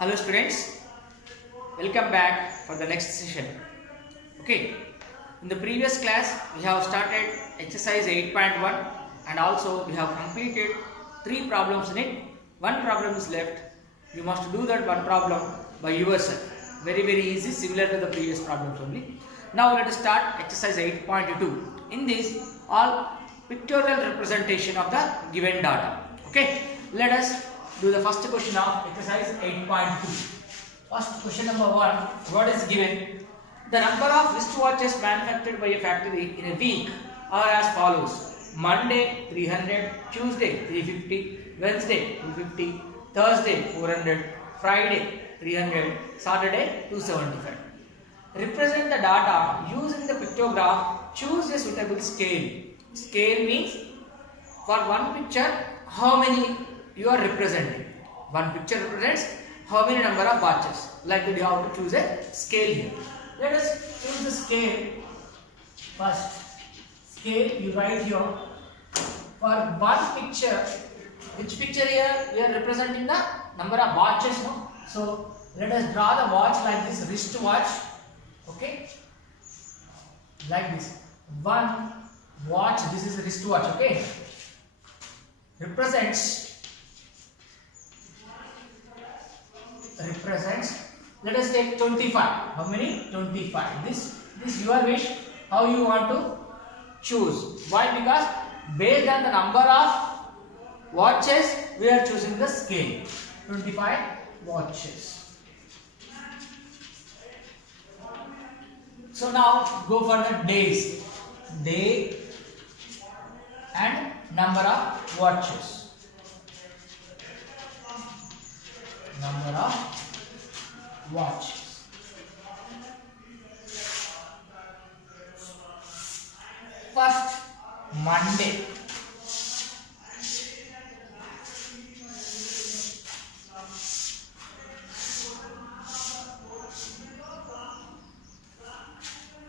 Hello students, welcome back for the next session. Okay, in the previous class we have started exercise 8.1 and also we have completed 3 problems in it. One problem is left. You must do that one problem by yourself. Very easy, similar to the previous problems only. Now let us start exercise 8.2. In this, all pictorial representation of the given data. Okay, let us do the first question of exercise 8.2. First question number 1. What is given? The number of wristwatches manufactured by a factory in a week are as follows: Monday 300, Tuesday 350, Wednesday 250, Thursday 400, Friday 300, Saturday 275. Represent the data using the pictograph. Choose a suitable scale. Scale means for one picture how many you are representing. One picture represents how many number of watches. Like that you have to choose a scale here. Let us choose the scale. First scale you write here for one picture. Which picture here we are representing the number of watches, no? So let us draw the watch like this, wrist watch. Okay, like this. One watch, this is a wristwatch. Okay, represents. Let us take 25. How many? 25. This your wish. How you want to choose? Why? Because based on the number of watches, we are choosing the scale. 25 watches. So now go for the days. Day and number of watches. Number of watches. First, Monday.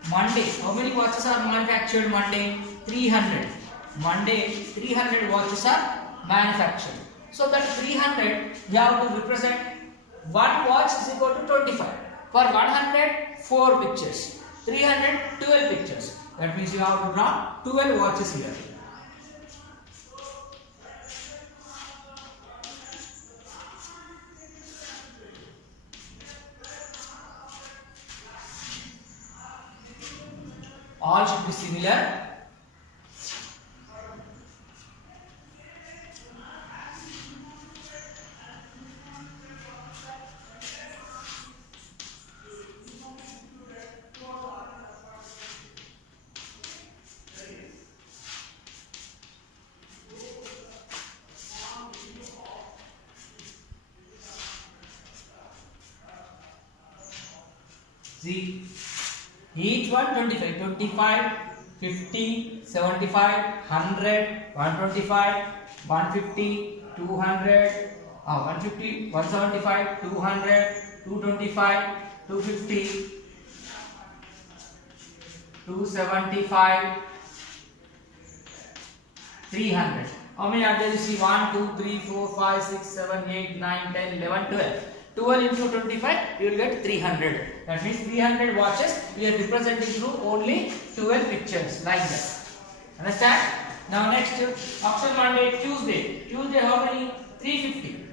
Monday, how many watches are manufactured Monday? 300. Monday, 300 watches are manufactured. So that 300, you have to represent one watch is equal to 25. For 100, 4 pictures. 300, 12 pictures. That means you have to draw 12 watches here. All should be similar. See, each one 25, 25, 50, 75, 100, 125, 150, 200, 150, 175, 200, 225, 250, 275, 300. How many are there? You see 1, 2, 3, 4, 5, 6, 7, 8, 9, 10, 11, 12. 12 into 25, you will get 300. That means 300 watches we are representing through only 12 pictures like that. Understand? Now next, after Monday, Tuesday. Tuesday how many? 350.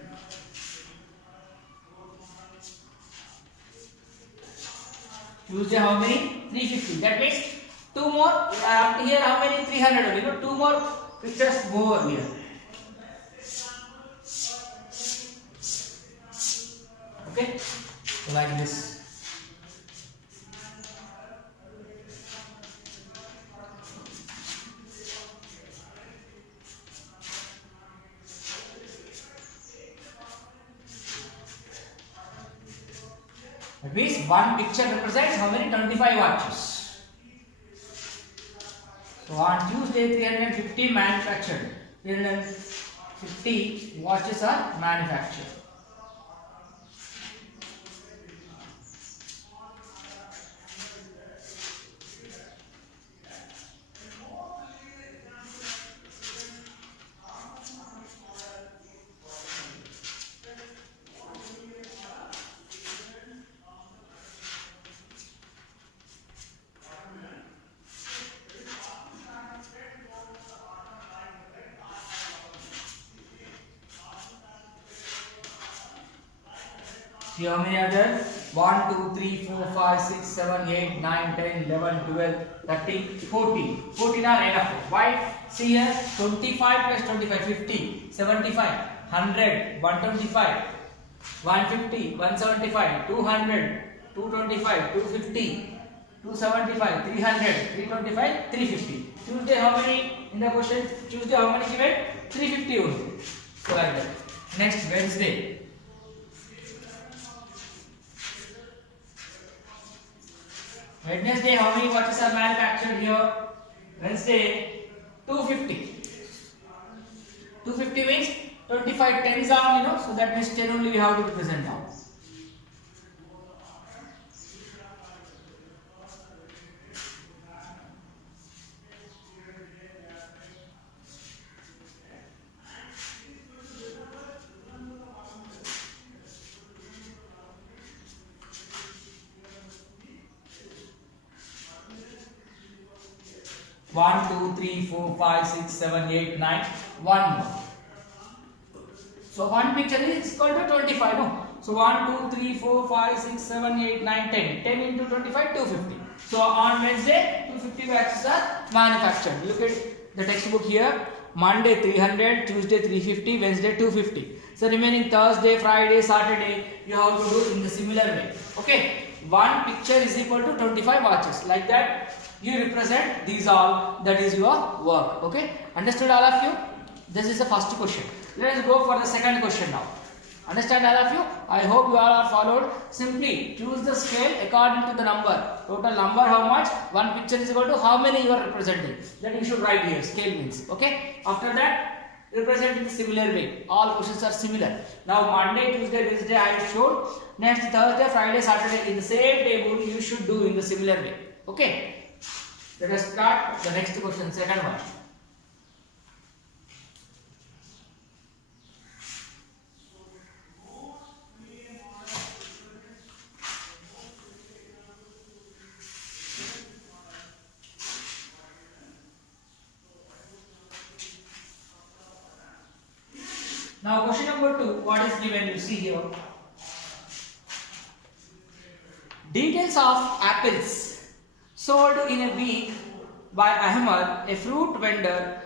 Tuesday how many? 350. That means 2 more. Up here how many? 300 only. No, 2 more pictures more here. Okay, so like this. That means one picture represents how many? 25 watches. So on Tuesday 350 manufactured. 350 watches are manufactured. See how many are there? 1, 2, 3, 4, 5, 6, 7, 8, 9, 10, 11, 12, 13, 14. 14 are enough. Why? See here, 25 plus 25, 50, 75, 100, 125, 150, 175, 200, 225, 250, 275, 300, 325, 350. Tuesday how many in the question? Tuesday how many given? 350 only. So like that. Next Wednesday. Wednesday how many watches are manufactured here? Wednesday 250. 250 means 25 tens are, so that means 10 only we have to represent now. One, 2, 3, 4, 5, 6, 7, 8, 9, 1 more. So one picture is equal to 25, no? So 1, 2, 3, 4, 5, 6, 7, 8, 9, 10. 10 into 25, 250. So on Wednesday, 250 watches are manufactured. Look at the textbook here. Monday 300, Tuesday 350, Wednesday 250. So remaining Thursday, Friday, Saturday, you have to do in the similar way. Okay? One picture is equal to 25 watches. Like that, you represent these all. That is your work. Okay? Understood all of you? This is the first question. Let us go for the second question now. Understand all of you? I hope you all are followed. Simply choose the scale according to the number. Total number how much? One picture is equal to how many you are representing. That you should write here. Scale means. Okay? After that, represent in the similar way. All questions are similar. Now Monday, Tuesday, Wednesday I showed. Next Thursday, Friday, Saturday in the same table you should do in the similar way. Okay? Let us start the next question. Second one. Now question number 2, what is given? You see here. Details of apples sold in a week by Ahmad, a fruit vendor,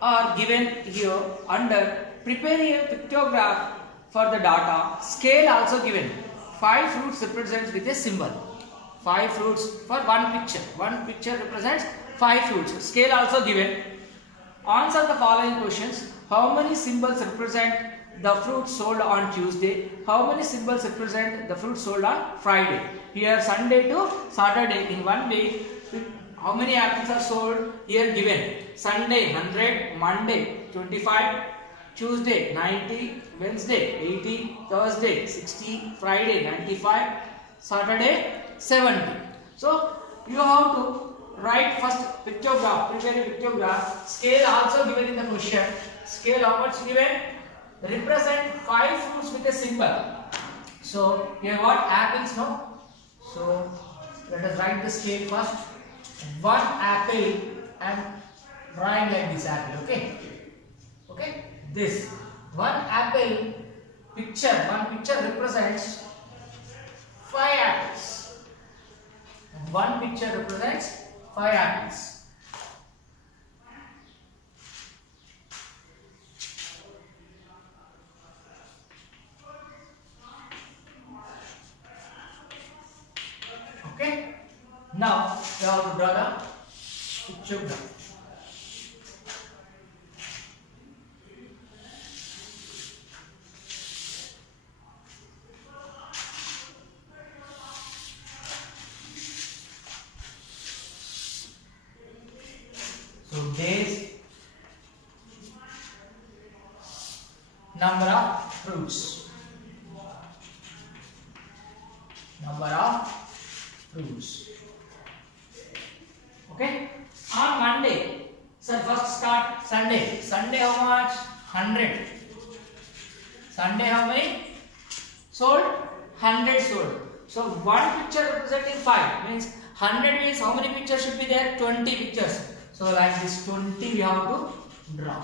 are given here under. Prepare a pictograph for the data. Scale also given. 5 fruits represents with a symbol. 5 fruits for one picture. One picture represents 5 fruits. Scale also given. Answer the following questions. How many symbols represent the fruit sold on Tuesday? How many symbols represent the fruit sold on Friday? Here Sunday to Saturday in 1 week. How many apples are sold? Here given. Sunday 100, Monday 25, Tuesday 90, Wednesday 80, Thursday 60, Friday 95, Saturday 70. So you have to write first pictograph, prepare a pictograph. Scale also given in the question. Scale how much given? Represent 5 fruits with a symbol. So here what apples, no? So let us write the scale first. 1 apple and drawing like this apple. Okay. Okay. This 1 apple picture. One picture represents 5 apples. 1 picture represents 5 apples. Okay. Now we have to draw the pictograph. So days, number of fruits, number of fruits. Okay. On Monday, sir, first start Sunday. Sunday how much? 100. Sunday how many? Sold? 100 sold. So one picture representing 5 means 100 means how many pictures should be there? 20 pictures. So like this 20 we have to draw.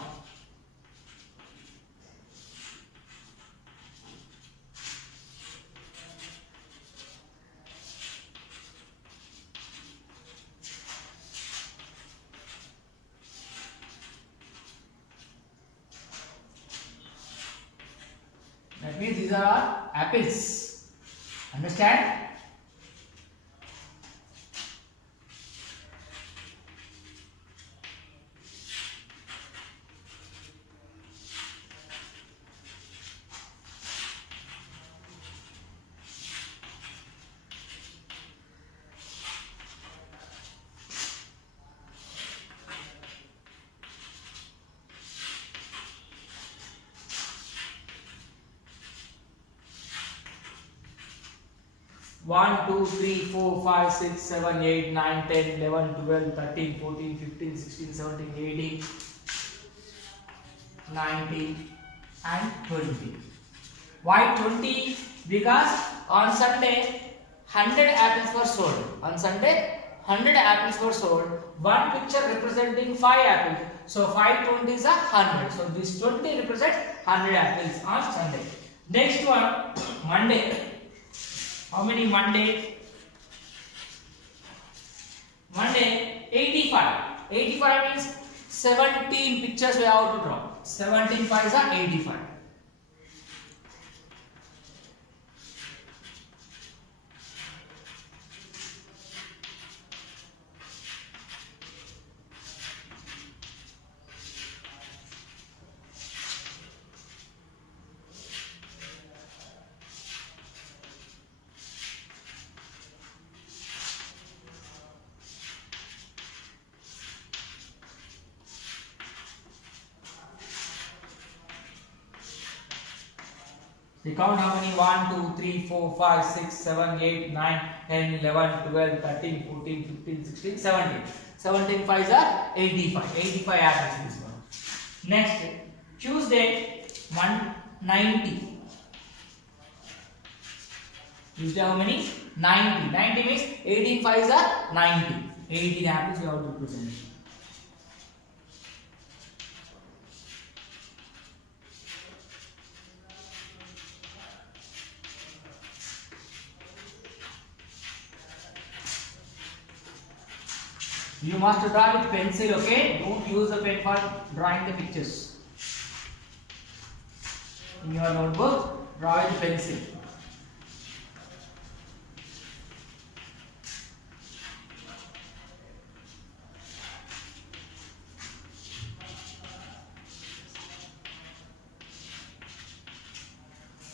means these are all apples. Understand? One, 2, 3, 4, 5, 6, 7, 8, 9, 10, 11, 12, 13, 14, 15, 16, 17, 18, 19 and 20. Why 20? Because on Sunday 100 apples were sold. On Sunday 100 apples were sold. One picture representing 5 apples. So 5 20 is 100. So this 20 represents 100 apples on Sunday. Next one, Monday. How many Monday? Monday 85. 85 means 17 pictures we have to draw. 17 5s are 85. We count how many? 1, 2, 3, 4, 5, 6, 7, 8, 9, 10, 11, 12, 13, 14, 15, 16, 17. 17 5s are 85. 85 apples this one. Next, Tuesday, 190. Tuesday how many? 90. 90 means 18 5s are 90. 18 apples we have to present. You must draw with pencil, okay? Don't use the pen for drawing the pictures. In your notebook, draw with pencil.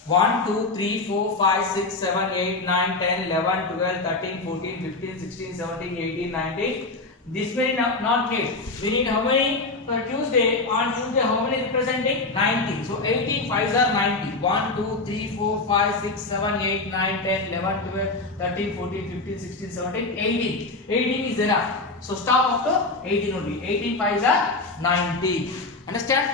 One, 2, 3, 4, 5, 6, 7, 8, 9, 10, 11, 12, 13, 14, 15, 16, 17, 18, 19. This many not need. We need how many for Tuesday? On Tuesday, how many representing? 90. So 18 5s are 90. 1, 2, 3, 4, 5, 6, 7, 8, 9, 10, 11, 12, 13, 14, 15, 16, 17, 18. 18 is enough. So stop up to 18 only. 18 5s are 90. Understand?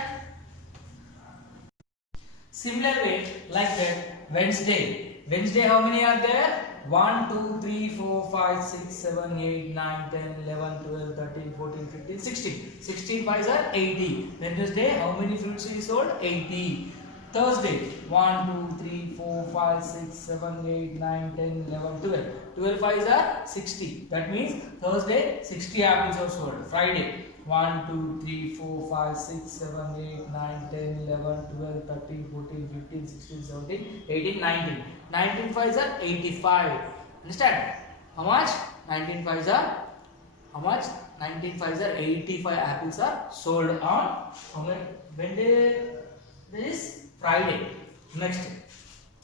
Similar way, like that, Wednesday. Wednesday, how many are there? 1, 2, 3, 4, 5, 6, 7, 8, 9, 10, 11, 12, 13, 14, 15, 16. 16 5s are 80. Wednesday, how many fruits we sold? 80. Thursday, 1, 2, 3, 4, 5, 6, 7, 8, 9, 10, 11, 12. 12 5s are 60. That means Thursday, 60 apples are sold. Friday, 1, 2, 3, 4, 5, 6, 7, 8, 9, 10, 11, 12, 13, 14, 15, 16, 17, 18, 19. 19 5s are 85. Understand? How much? 19 5s are how much? 19 5s are 85 apples are sold on when there is Friday. Next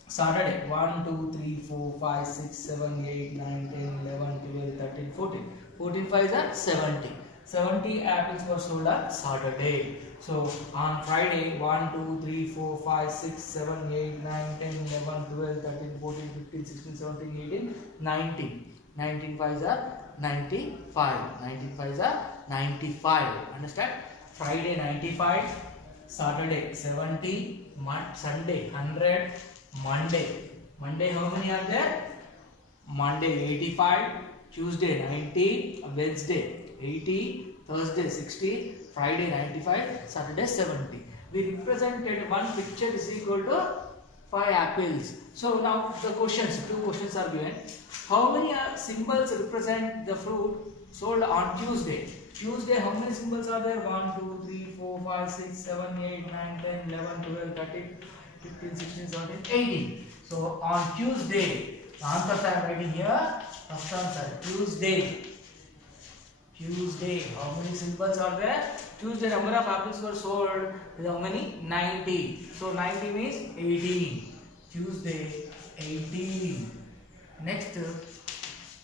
Saturday, 1, 2, 3, 4, 5, 6, 7, 8, 9, 10, 11, 12, 13, 14. 14 5s are 70. 70 apples were sold on Saturday. So on Friday, 1, 2, 3, 4, 5, 6, 7, 8, 9, 10, 11, 12, 13, 14, 15, 16, 17, 18, 19. 19 5s are 95. 19 5s are 95. Understand? Friday 95, Saturday 70, Sunday 100, Monday how many are there? Monday 85, Tuesday 90, Wednesday 80, Thursday 60, Friday 95, Saturday 70. We represented one picture is equal to 5 apples. So now the questions, 2 questions are given. How many symbols represent the fruit sold on Tuesday? Tuesday, how many symbols are there? 1, 2, 3, 4, 5, 6, 7, 8, 9, 10, 11, 12, 13, 15, 16, 17, 18. So on Tuesday, the answers I am writing here. First answer, Tuesday. Tuesday, how many symbols are there? Tuesday, number of apples were sold is how many? 90. So 90 means 18. Tuesday, 18. Next,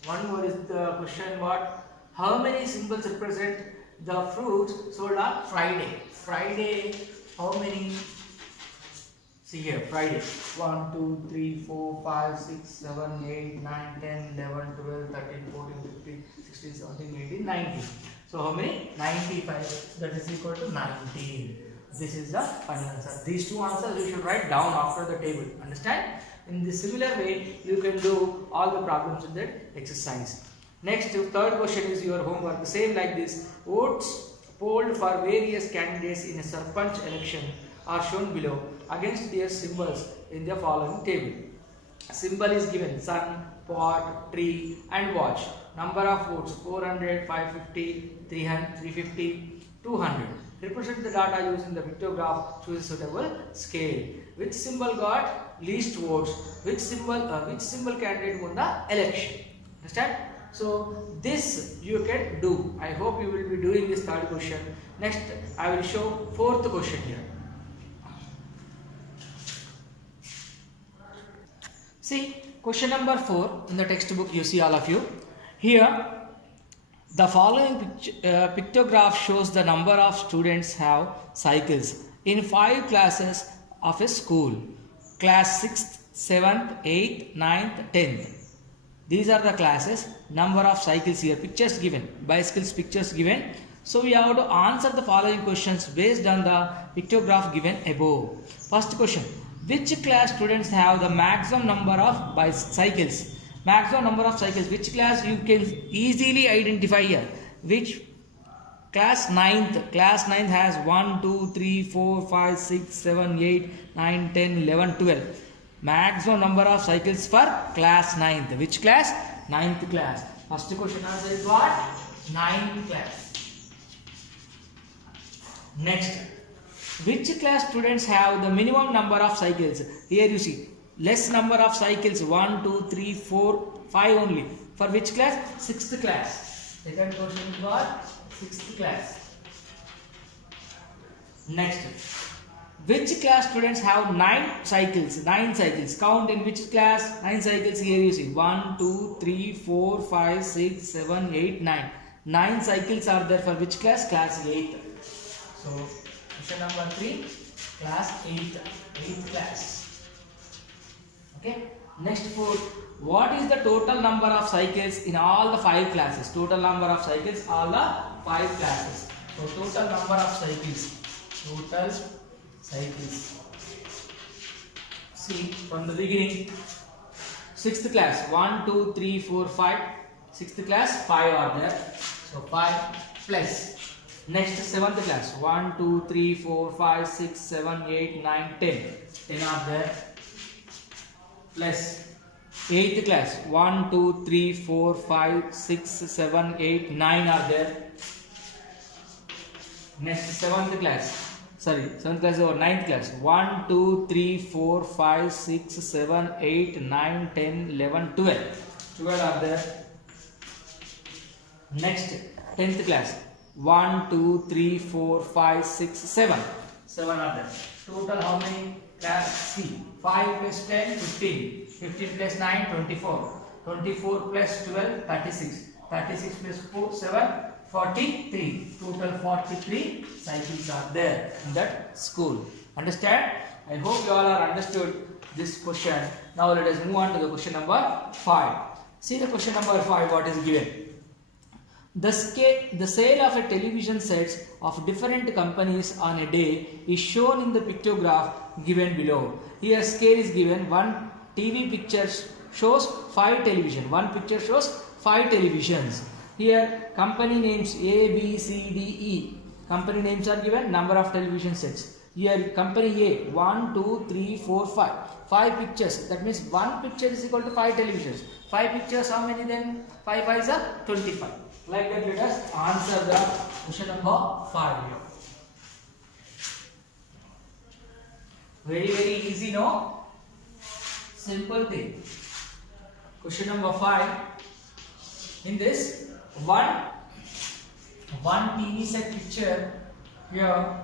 one more is the question what? How many symbols represent the fruits sold on Friday? Friday, how many? See here, Friday. 1, 2, 3, 4, 5, 6, 7, 8, 9, 10, 11, 12, 13, 14, 15, 16, 17, 18, 19. So how many? 95. That is equal to 19. This is the final answer. These two answers you should write down after the table. Understand? In the similar way, you can do all the problems in that exercise. Next, third question is your homework. Same like this. Votes polled for various candidates in a Sarpanch election are shown below against their symbols in the following table. Symbol is given: sun, pot, tree and watch. Number of votes: 400, 550, 300, 350, 200. Represent the data using the pictograph. Choose a suitable scale. Which symbol got least votes? Which symbol candidate won the election? Understand? So this you can do. I hope you will be doing this third question. Next, I will show fourth question here. See, question number 4 in the textbook, you see all of you. Here, the following pictograph shows the number of students have cycles in 5 classes of a school. Class 6th, 7th, 8th, 9th, 10th. These are the classes, number of cycles here, pictures given, bicycles pictures given. So we have to answer the following questions based on the pictograph given above. First question. Which class students have the maximum number of bicycles? Maximum number of cycles. Which class you can easily identify here? Which class? 9th. Class 9th has 1, 2, 3, 4, 5, 6, 7, 8, 9, 10, 11, 12. Maximum number of cycles for class 9th. Which class? 9th class. First question answer is what? 9th class. Next. Which class students have the minimum number of cycles? Here you see less number of cycles, 1, 2, 3, 4, 5 only. For which class? 6th class. Second question is what? 6th class. Next, which class students have 9 cycles? 9 cycles. Count in which class? 9 cycles. Here you see 1, 2, 3, 4, 5, 6, 7, 8, 9. 9 cycles are there for which class? Class 8th. So question number 3, class 8th class. Okay. Next, 4. What is the total number of cycles in all the 5 classes? Total number of cycles, all the 5 classes. So total number of cycles. Total cycles. See from the beginning. 6th class 1, 2, 3, 4, 5. 6th class 5 are there. So 5 plus. Next 7th class 1, 2, 3, 4, 5, 6, 7, 8, 9, 10. 10 are there. Plus 8th class 1, 2, 3, 4, 5, 6, 7, 8, 9 are there. Next 7th class. Sorry, 7th class or 9th class. 1, 2, 3, 4, 5, 6, 7, 8, 9, 10, 11, 12. 12 are there. Next 10th class. 1, 2, 3, 4, 5, 6, 7. 7 are there. Total how many class? C. 5 plus 10, 15. 15 plus 9, 24. 24 plus 12, 36. 36 plus 4, 7, 43. Total 43 cycles are there in that school. Understand? I hope you all are understood this question. Now let us move on to the question number 5. See the question number 5, what is given. The sale of a television sets of different companies on a day is shown in the pictograph given below. Here scale is given. One TV picture shows 5 television. One picture shows 5 televisions. Here company names A, B, C, D, E. Company names are given. Number of television sets. Here company A 1, 2, 3, 4, 5. 5 pictures. That means one picture is equal to 5 televisions. 5 pictures, how many then? 5 5s are 25. Like that, let us answer the question number 5 here. Very easy, no? Simple thing. Question number 5. In this one TV set picture here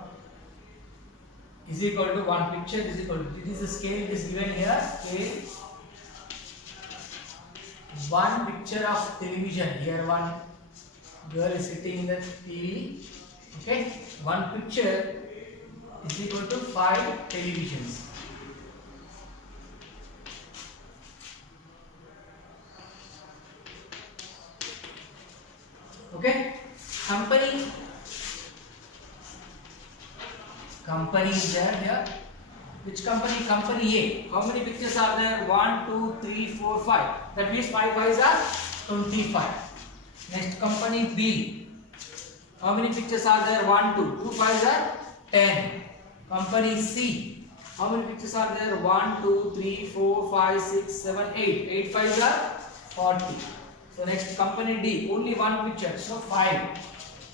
is equal to one picture is equal to, it is the scale it is given here, scale one picture of television. Here one girl is sitting in the TV. Okay, one picture is equal to 5 televisions. Okay, company is there here. Which company? Company A. How many pictures are there? 1, 2, 3, 4, 5. That means 5 5s are 25. Next, company B. How many pictures are there? 1, 2. 2 5s are 10. Company C. How many pictures are there? 1, 2, 3, 4, 5, 6, 7, 8. 8 5s are 40. So next, company D. Only one picture. So 5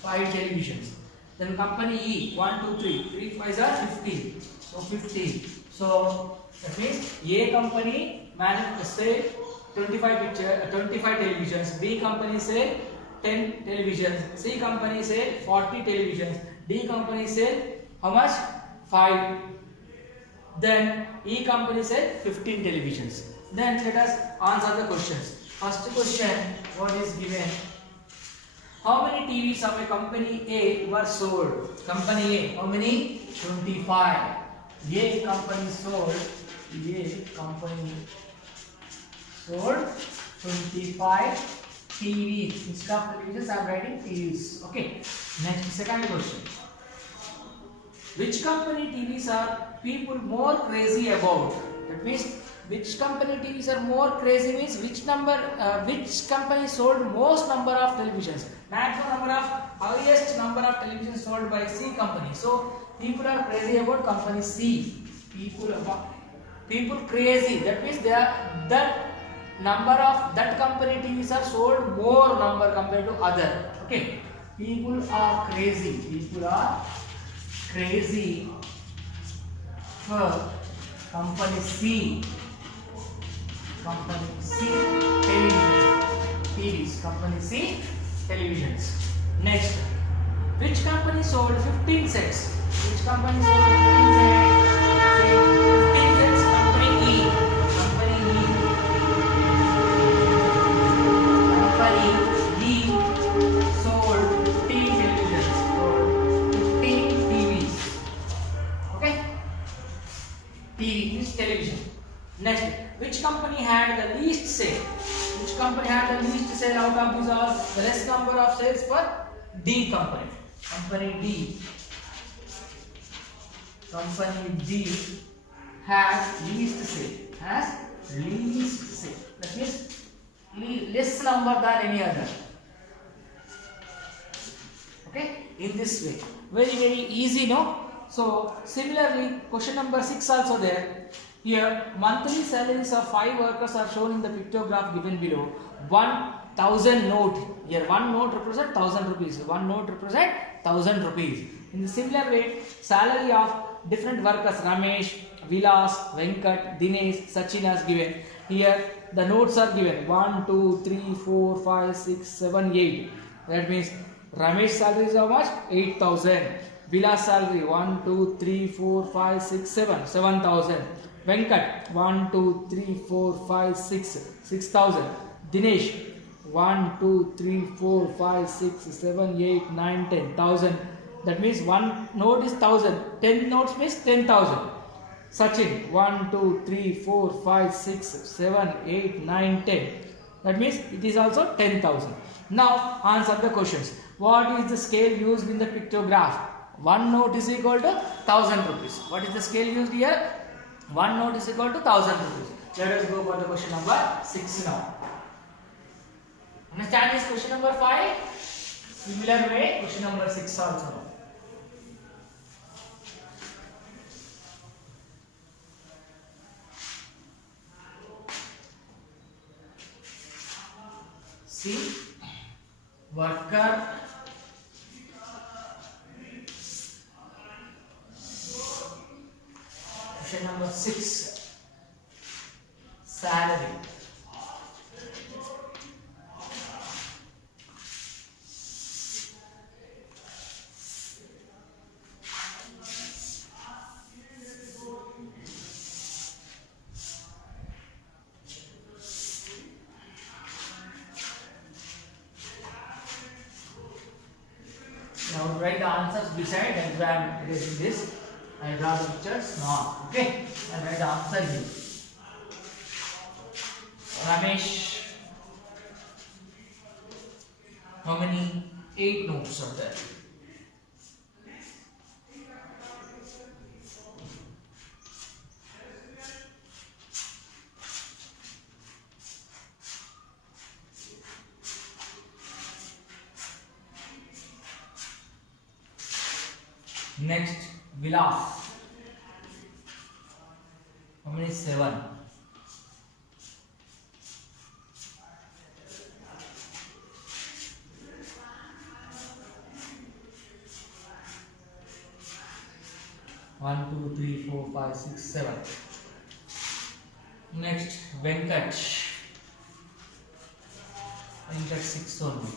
televisions. Then company E. 1, 2, 3. 3 5s are 15. So 15. So that means A company say 25 televisions. B company say 10 televisions. C company say 40 televisions. D company say how much? 5. Then E company say 15 televisions. Then let us answer the questions. First question, what is given? How many TVs of a company A were sold? Company A, how many? 25. A company sold 25 TVs. Instead of televisions, I am writing TVs. Okay. Next, second question. Which company TVs are people more crazy about? That means which company TVs are more crazy means which company sold most number of televisions? Maximum number of highest number of televisions sold by C company. So people are crazy about company C. People crazy. That means that number of that company TVs are sold more number compared to other. Okay. People are crazy. For company C televisions. Company C televisions. Next, which company sold 15 sets? Which company sold 15 sets? Say 15 sets. Company E. Company E sold 15 televisions. Sold 15 TVs. Okay. TV is television. Next, which company had the least sale? Which company had the least sale out of these all? The less number of sales for D company. Company D. Company D has least sale. That means less number than any other. Okay, in this way. Very easy, no? So similarly, question number 6 also there. Here, monthly salaries of 5 workers are shown in the pictograph given below. 1,000 note. Here, one note represents 1,000 rupees. One note represents 1,000 rupees. In the similar way, salary of different workers, Ramesh, Vilas, Venkat, Dinesh, Sachin as given. Here, the notes are given 1, 2, 3, 4, 5, 6, 7, 8. That means Ramesh salary is how much? 8,000. Vilas salary 1, 2, 3, 4, 5, 6, 7. 7,000. Venkat 1, 2, 3, 4, 5, 6. 6,000. Dinesh 1, 2, 3, 4, 5, 6, 7, 8, 9, 10. 1,000. That means one note is 1,000. 10 notes means 10,000. Sachin 1, 2, 3, 4, 5, 6, 7, 8, 9, 10. That means it is also 10,000. Now answer the questions. What is the scale used in the pictograph? One note is equal to 1,000 rupees. What is the scale used here? One note is equal to 1,000 rupees. Let us go for the question number 6 now. Understand this question number 5? Similar way, question number 6 also. See, worker question 6. Salary. Now write the answers beside and I'm erasing this. I draw the pictures now. Okay, and write the answer here. Ramesh, how many? 8 notes are there. Next, Vilas. How many? 7. One, two, three, four, five, six, 7. Next, Venkat. Venkat 6 only.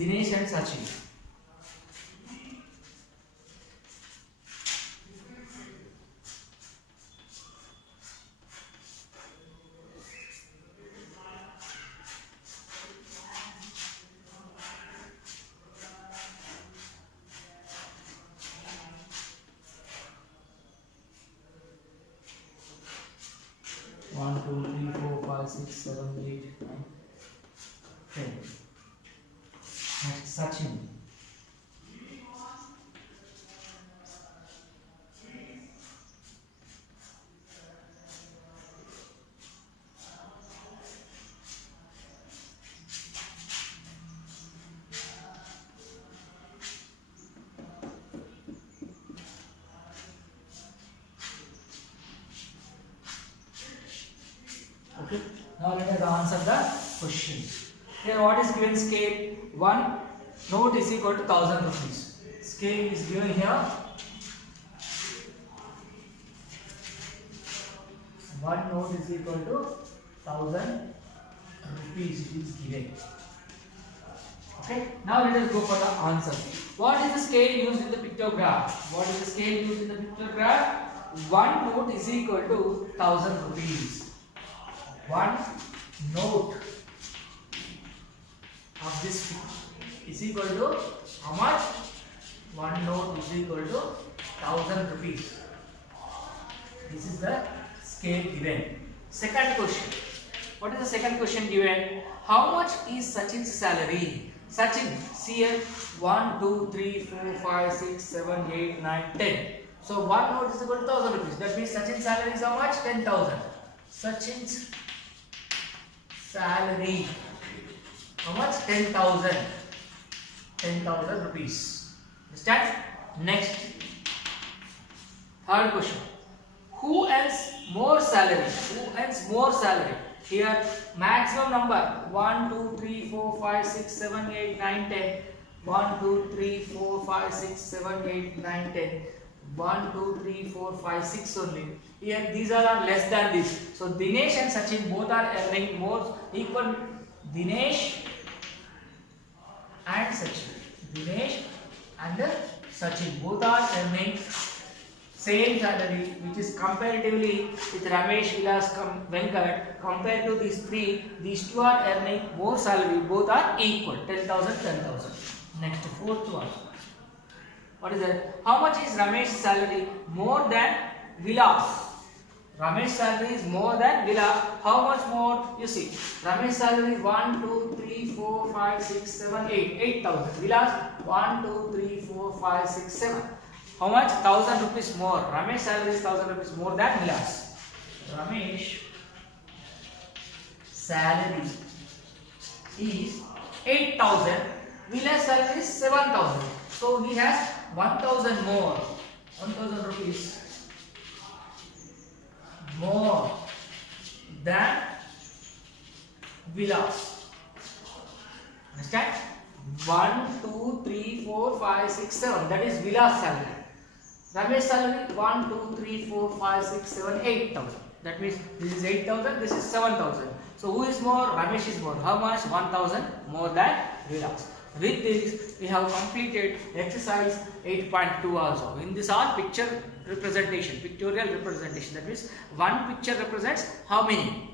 Dinesh and Sachin. One, two, three, four, five, six, 7, 8, 9, 10. Next, Sachin. Okay. Now let us answer the question. Here, what is given scale? 1 note is equal to 1000 rupees. Scale is given here. 1 note is equal to 1000 rupees. It is given. Okay. Now let us go for the answer. What is the scale used in the pictograph? What is the scale used in the pictograph? 1 note is equal to 1000 rupees. 1 note of this is equal to how much? 1 note is equal to 1000 rupees. This is the scale given. Second question. What is the second question given? How much is Sachin's salary? Sachin, see here 1, 2, 3, 4, 5, 6, 7, 8, 9, 10. So 1 note is equal to 1000 rupees. That means Sachin's salary is how much? 10,000. Sachin's salary. How much? 10,000. 10,000 rupees. Understand? Next. Third question. Who earns more salary? Who earns more salary? Here, maximum number 1, 2, 3, 4, 5, 6, 7, 8, 9, 10. 1, 2, 3, 4, 5, 6, 7, 8, 9, 10. 1, 2, 3, 4, 5, 6 only. Here, these all are less than this. So, Dinesh and Sachin both are earning more equal. Dinesh and Sachin. Dinesh and Sachin both are earning same salary, which is comparatively with Ramesh, Vilas, Venkat, compared to these three, these two are earning more salary, both are equal, 10,000, 10,000. Next, fourth one. What is that? How much is Ramesh's salary? More than Vilas. Ramesh's salary is more than Vilas. How much more? You see, Ramesh's salary is 1, 2, 3, 4, 5, 6, 7, 8, 8,000. Vilas 1, 2, 3, 4, 5, 6, 7. How much? 1,000 rupees more. Ramesh's salary is 1,000 rupees more than Vilas. Ramesh salary is 8,000. Vilas salary is 7,000. So he has 1,000 more. 1,000 rupees more than Vilas. Understand? 1, 2, 3, 4, 5, 6, 7. That is Vilas salary. Ramesh salary 1, 2, 3, 4, 5, 6, 7, 8,000. That means this is 8,000, this is 7,000. So who is more? Ramesh is more. How much? 1,000 more than Vilas. With this, we have completed exercise 8.2 also. In this all picture representation, pictorial representation. That means one picture represents how many?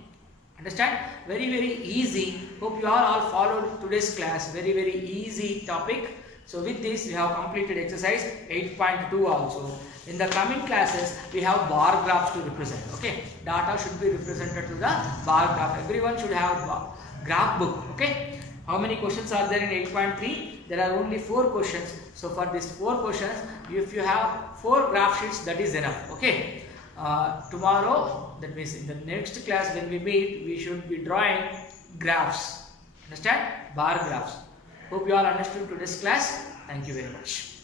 Understand? Very easy. Hope you all followed today's class. Very easy topic. So with this, we have completed exercise 8.2 also. In the coming classes, we have bar graphs to represent. Okay, data should be represented to the bar graph. Everyone should have a graph book. Okay. How many questions are there in 8.3? There are only 4 questions. So for these 4 questions, if you have 4 graph sheets, that is enough. Okay. Tomorrow, that means in the next class when we meet, we should be drawing graphs. Understand? Bar graphs. Hope you all understood today's class. Thank you very much.